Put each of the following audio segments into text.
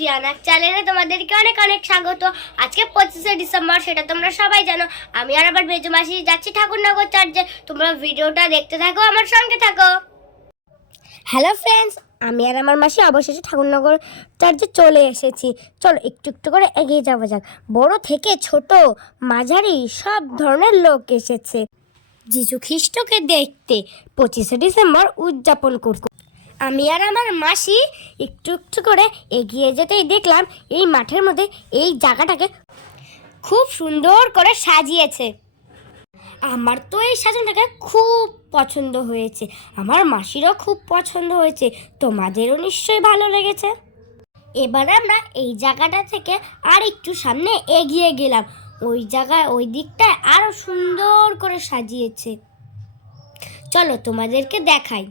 Rihanna চ্যানেলে তোমাদেরকে অনেক অনেক স্বাগত। আজকে পঁচিশে ডিসেম্বর, সেটা তোমরা সবাই জানো। আমি আর আবার বেজু মাসি যাচ্ছি ঠাকুরনগর চার্চে। তোমরা ভিডিওটা দেখতে থাকো, আমার সঙ্গে থাকো। হ্যালো ফ্রেন্ডস আমি আর আমার মাসি অবশেষে ঠাকুরনগর চার্চে চলে এসেছি। চলো একটু একটু করে এগিয়ে যাওয়া যাক। বড় থেকে ছোট, মাঝারি, সব ধরনের লোক এসেছে। যিশু খ্রিস্টকে দেখতে পঁচিশে ডিসেম্বর উদযাপন করতে আমি আর আমার মাসি একটু একটু করে এগিয়ে যেতেই দেখলাম এই মাঠের মধ্যে এই জায়গাটাকে খুব সুন্দর করে সাজিয়েছে। আমার তো এই সাজানোটাকে খুব পছন্দ হয়েছে। আমার মাসিরও খুব পছন্দ হয়েছে। তোমাদেরও নিশ্চয়ই ভালো লেগেছে। এবার আমরা এই জায়গাটা থেকে আর একটু সামনে এগিয়ে গেলাম। ওই জায়গায় ওই দিকটায় আরও সুন্দর করে সাজিয়েছে। চলো তোমাদেরকে দেখাই।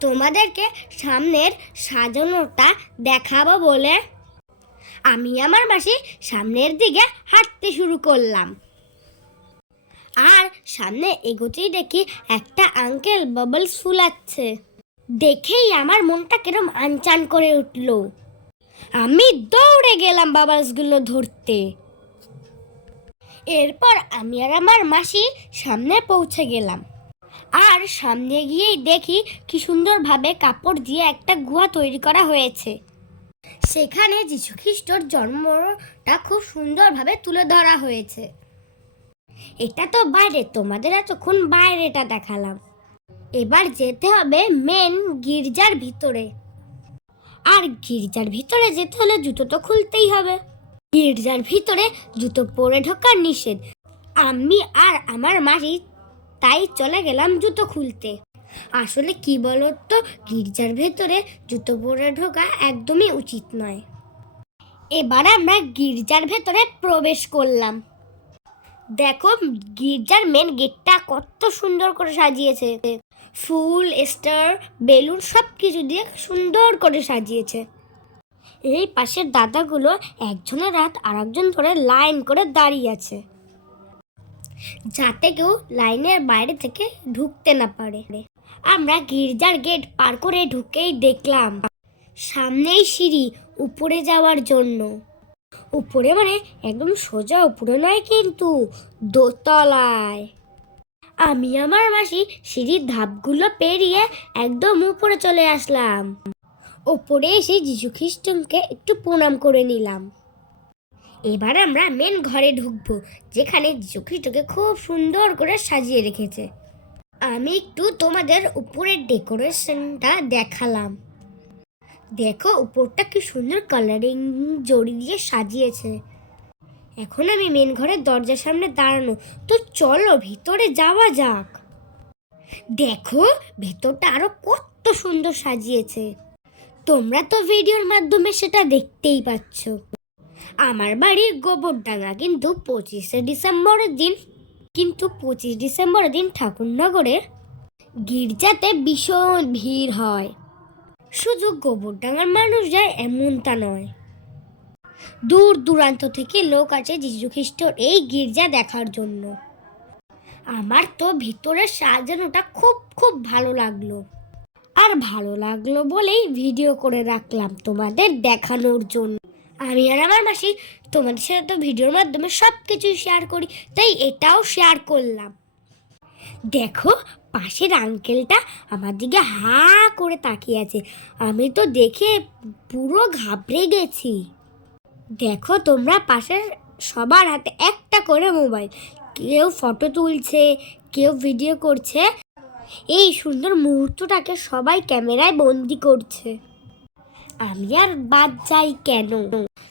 তোমাদেরকে সামনের সাজানোটা দেখাবো বলে আমি আমার মাসি সামনের দিকে হাঁটতে শুরু করলাম। আর সামনে এগোতেই দেখি একটা আঙ্কেল বাবলস ফুলাচ্ছে দেখেই আমার মনটা কিরম আনচান করে উঠল। আমি দৌড়ে গেলাম বাবলসগুলো ধরতে। এরপর আমি আর আমার মাসি সামনে পৌঁছে গেলাম। আর সামনে গিয়েই দেখি কি সুন্দরভাবে কাপড় দিয়ে একটা গুহা তৈরি করা হয়েছে। সেখানে যীশু খ্রিস্টর জন্মটা খুব সুন্দরভাবে তুলে ধরা হয়েছে। এটা তো বাইরে, তোমাদের এতক্ষণ বাইরেটা দেখালাম। এবার যেতে হবে মেন গির্জার ভিতরে। আর গির্জার ভিতরে যেতে হলে জুতো তো খুলতেই হবে। গির্জার ভিতরে জুতো পরে ঢোকার নিষেধ। আমি আর আমার মাসি তাই চলে গেলাম জুতো খুলতে। আসলে কি বলতো, গির্জার ভেতরে জুতো পরে ঢোকা একদমই উচিত নয়। এবার আমরা গির্জার ভেতরে প্রবেশ করলাম। দেখো, গির্জার মেন গেটটা কত সুন্দর করে সাজিয়েছে। ফুল, স্টার, বেলুন সব কিছু দিয়ে সুন্দর করে সাজিয়েছে। এই পাশের দাদাগুলো একজনের রাত আর একজন ধরে লাইন করে দাঁড়িয়ে আছে। যাতে কেউ লাইনের বাইরে থেকে ঢুকতে না পারে। আমরা গির্জার গেট পার করে ঢুকেই দেখলাম, সামনেই সিঁড়ি উপরে যাওয়ার জন্য। উপরে মানে একদম সোজা, উপরে নয় কিন্তু দোতলায়। আমি আমার মাসি সিঁড়ির ধাপগুলো পেরিয়ে একদম উপরে চলে আসলাম। ওপরে এসে যীশু খ্রিস্টকে একটু প্রণাম করে নিলাম। এবার আমরা মেন ঘরে ঢুকবো, যেখানে খ্রিস্টকে খুব সুন্দর করে সাজিয়ে রেখেছে। আমি একটু তোমাদের উপরের ডেকোরেশনটা দেখালাম। দেখো, উপরটা কি সুন্দর কালারিং জড়ি দিয়ে সাজিয়েছে। এখন আমি মেন ঘরের দরজার সামনে দাঁড়ানো, তো চলো ভিতরে যাওয়া যাক। দেখো, ভেতরটা আরও কত সুন্দর সাজিয়েছে। তোমরা তো ভিডিওর মাধ্যমে সেটা দেখতেই পাচ্ছ। আমার বাড়ি গোবরডাঙ্গা কিন্তু পঁচিশে ডিসেম্বরের দিন। কিন্তু পঁচিশ ডিসেম্বরের দিন ঠাকুরনগরে গির্জাতে ভীষণ ভিড় হয়। শুধু গোবরডাঙ্গার মানুষ যায় এমনটা নয়। দূর দূরান্ত থেকে লোক আছে যীশু খ্রিস্টর এই গির্জা দেখার জন্য। আমার তো ভিতরের সাজানোটা খুব খুব ভালো লাগল। আর ভালো লাগল বলেই ভিডিও করে রাখলাম তোমাদের দেখানোর জন্য। আমি আর আমার মাসি তোমাদের সাথে তো ভিডিওর মাধ্যমে সব কিছুই শেয়ার করি, তাই এটাও শেয়ার করলাম। দেখো, পাশের আঙ্কেলটা আমার দিকে হা করে তাকিয়ে আছে। আমি তো দেখে পুরো ঘাবড়ে গেছি। দেখো, তোমরা পাশের সবার হাতে একটা করে মোবাইল কেউ ফটো তুলছে, কেউ ভিডিও করছে। এই সুন্দর মুহূর্তটাকে সবাই ক্যামেরায় বন্দি করছে। আমি আর বাদ যাই কেন?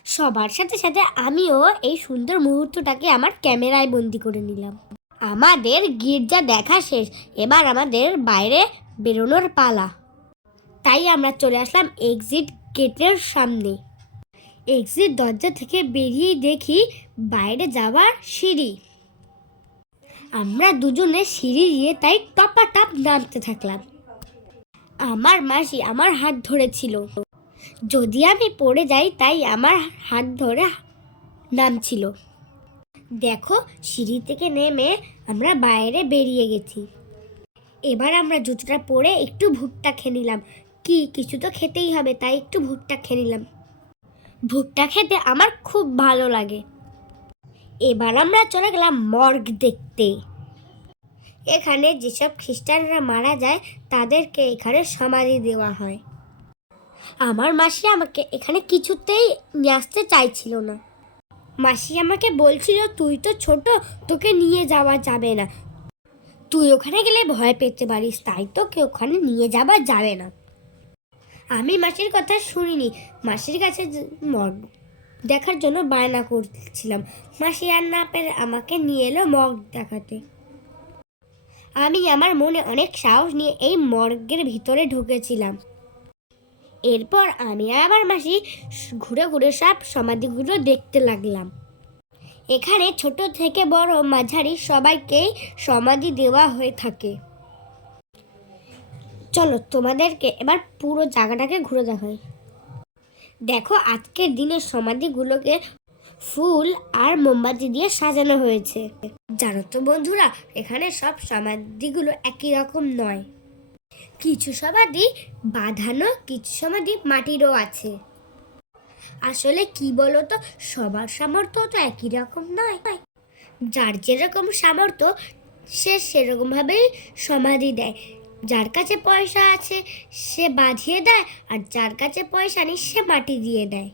সবার সাথে সাথে আমিও এই সুন্দর মুহূর্তটাকে আমার ক্যামেরায় বন্দি করে নিলাম। আমাদের গির্জা দেখা শেষ, এবার আমাদের বাইরে বেরোনোর পালা। তাই আমরা চলে আসলাম এক্সিট গেটের সামনে। এক্সিট দরজা থেকে বেরিয়েই দেখি বাইরে যাওয়ার সিঁড়ি। আমরা দুজনে সিঁড়ি দিয়ে তাই টপা টপ নামতে থাকলাম। আমার মাসি আমার হাত ধরেছিল। যদি আমি পড়ে যাই, তাই আমার হাত ধরে নামছিল দেখো, সিঁড়ি থেকে নেমে আমরা বাইরে বেরিয়ে গেছি। এবার আমরা জুতোটা পরে একটু ভুট্টা খেয়ে নিলাম। কি, কিছু তো খেতেই হবে, তাই একটু ভুট্টা খেয়ে নিলাম। ভুট্টা খেতে আমার খুব ভালো লাগে। এবার আমরা চলে গেলাম মর্গ দেখতে। এখানে যেসব খ্রিস্টানরা মারা যায়, তাদেরকে এখানে সমাধি দেওয়া হয়। আমার মাসি আমাকে এখানে কিছুতেই নিয়ে আসতে চাইছিল না। মাসি আমাকে বলছিল, তুই তো ছোট, তোকে নিয়ে যাওয়া যাবে না। তুই ওখানে গেলে ভয় পেতে পারিস, তাই তোকে ওখানে নিয়ে যাওয়া যাবে না। আমি মাসির কথা শুনিনি। মাসির কাছে মগ দেখার জন্য বায়না করছিলাম। মাসি আর না পেরে আমাকে নিয়ে এলো মগ দেখাতে। আমি আমার মনে অনেক সাহস নিয়ে এই মর্গের ভিতরে ঢুকেছিলাম। এরপর আমি আবার মাসি ঘুরে ঘুরে সব সমাধিগুলো দেখতে লাগলাম। এখানে ছোট থেকে বড় মাঝারি সবাইকেই সমাধি দেওয়া হয়ে থাকে। চলো তোমাদেরকে এবার পুরো জায়গাটাকে ঘুরে দেখাই। দেখো, আজকের দিনের সমাধিগুলোকে ফুল আর মোমবাতি দিয়ে সাজানো হয়েছে। জানো তো বন্ধুরা, এখানে সব সমাধিগুলো একই রকম নয়। কিছু সমাধি বাঁধানো, কিছু সমাধি মাটিরও আছে। আসলে কি বলো তো সবার সামর্থ্য তো একই রকম নয়। যার যেরকম সামর্থ্য, সে সেরকমভাবেই সমাধি দেয়। যার কাছে পয়সা আছে, সে বাঁধিয়ে দেয়, আর যার কাছে পয়সা নেই, সে মাটি দিয়ে দেয়।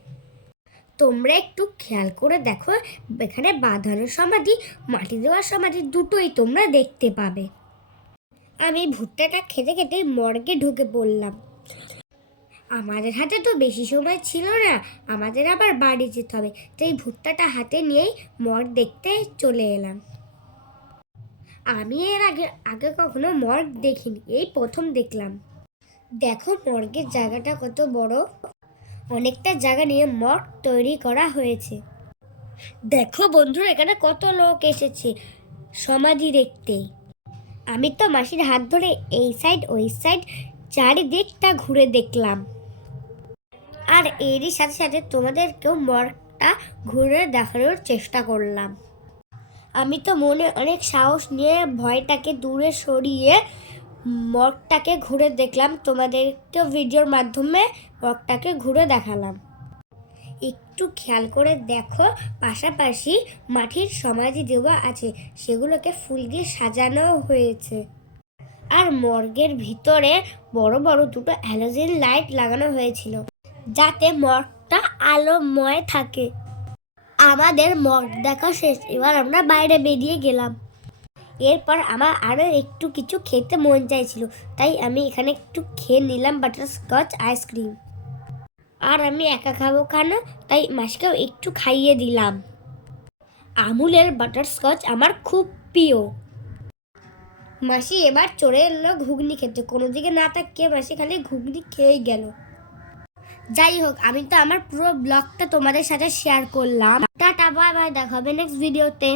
তোমরা একটু খেয়াল করে দেখো, এখানে বাঁধানো সমাধি, মাটি দেওয়ার সমাধি দুটোই তোমরা দেখতে পাবে। আমি ভুট্টাটা খেতে খেতে মর্গে ঢুকে পড়লাম। আমাদের হাতে তো বেশি সময় ছিল না, আমাদের আবার বাড়ি যেতে হবে। তো এই ভুট্টাটা হাতে নিয়েই মর্গ দেখতে চলে এলাম। আমি এর আগে আগে কখনো মর্গ দেখিনি, এই প্রথম দেখলাম। দেখো মর্গের জায়গাটা কত বড়। অনেকটা জায়গা নিয়ে মর্গ তৈরি করা হয়েছে। দেখো বন্ধুরা, এখানে কত লোক এসেছে সমাধি দেখতে। আমি তো মাসির হাত ধরে এই সাইড, ওই সাইড চারিদিকটা ঘুরে দেখলাম। আর এরই সাথে সাথে তোমাদেরকেও মর্গটা ঘুরে দেখানোর চেষ্টা করলাম। আমি তো মনে অনেক সাহস নিয়ে ভয়টাকে দূরে সরিয়ে মর্গটাকে ঘুরে দেখলাম। তোমাদেরকেও ভিডিওর মাধ্যমে মর্গটাকে ঘুরে দেখালাম। একটু খেয়াল করে দেখো। পাশাপাশি মাটির সমাধি দেওয়া আছে, সেগুলোকে ফুল দিয়ে সাজানো হয়েছে। আর মর্গের ভিতরে বড় বড় দুটো হ্যালোজেন লাইট লাগানো হয়েছিল, যাতে মর্গটা আলোময় থাকে। আমাদের মর্গ দেখা শেষ, এবার আমরা বাইরে বেরিয়ে গেলাম। এরপর আমার আরও একটু কিছু খেতে মন চাইছিল, তাই আমি এখানে একটু খেয়ে নিলাম বাটারস্কচ আইসক্রিম আর আমি একা খাব কেন? তাই মাসিকেও একটু খাইয়ে দিলাম। আমুলের বাটারস্কচ আমার খুব প্রিয়। মাসি এবার চড়ে এলো ঘুগনি খেতে। কোনো দিকে না তাকিয়ে মাসি খালি ঘুগনি খেয়েই গেল। যাই হোক, আমি তো আমার পুরো ব্লগটা তোমাদের সাথে শেয়ার করলাম। টাটা বাই বাই দেখা হবে নেক্সট ভিডিওতে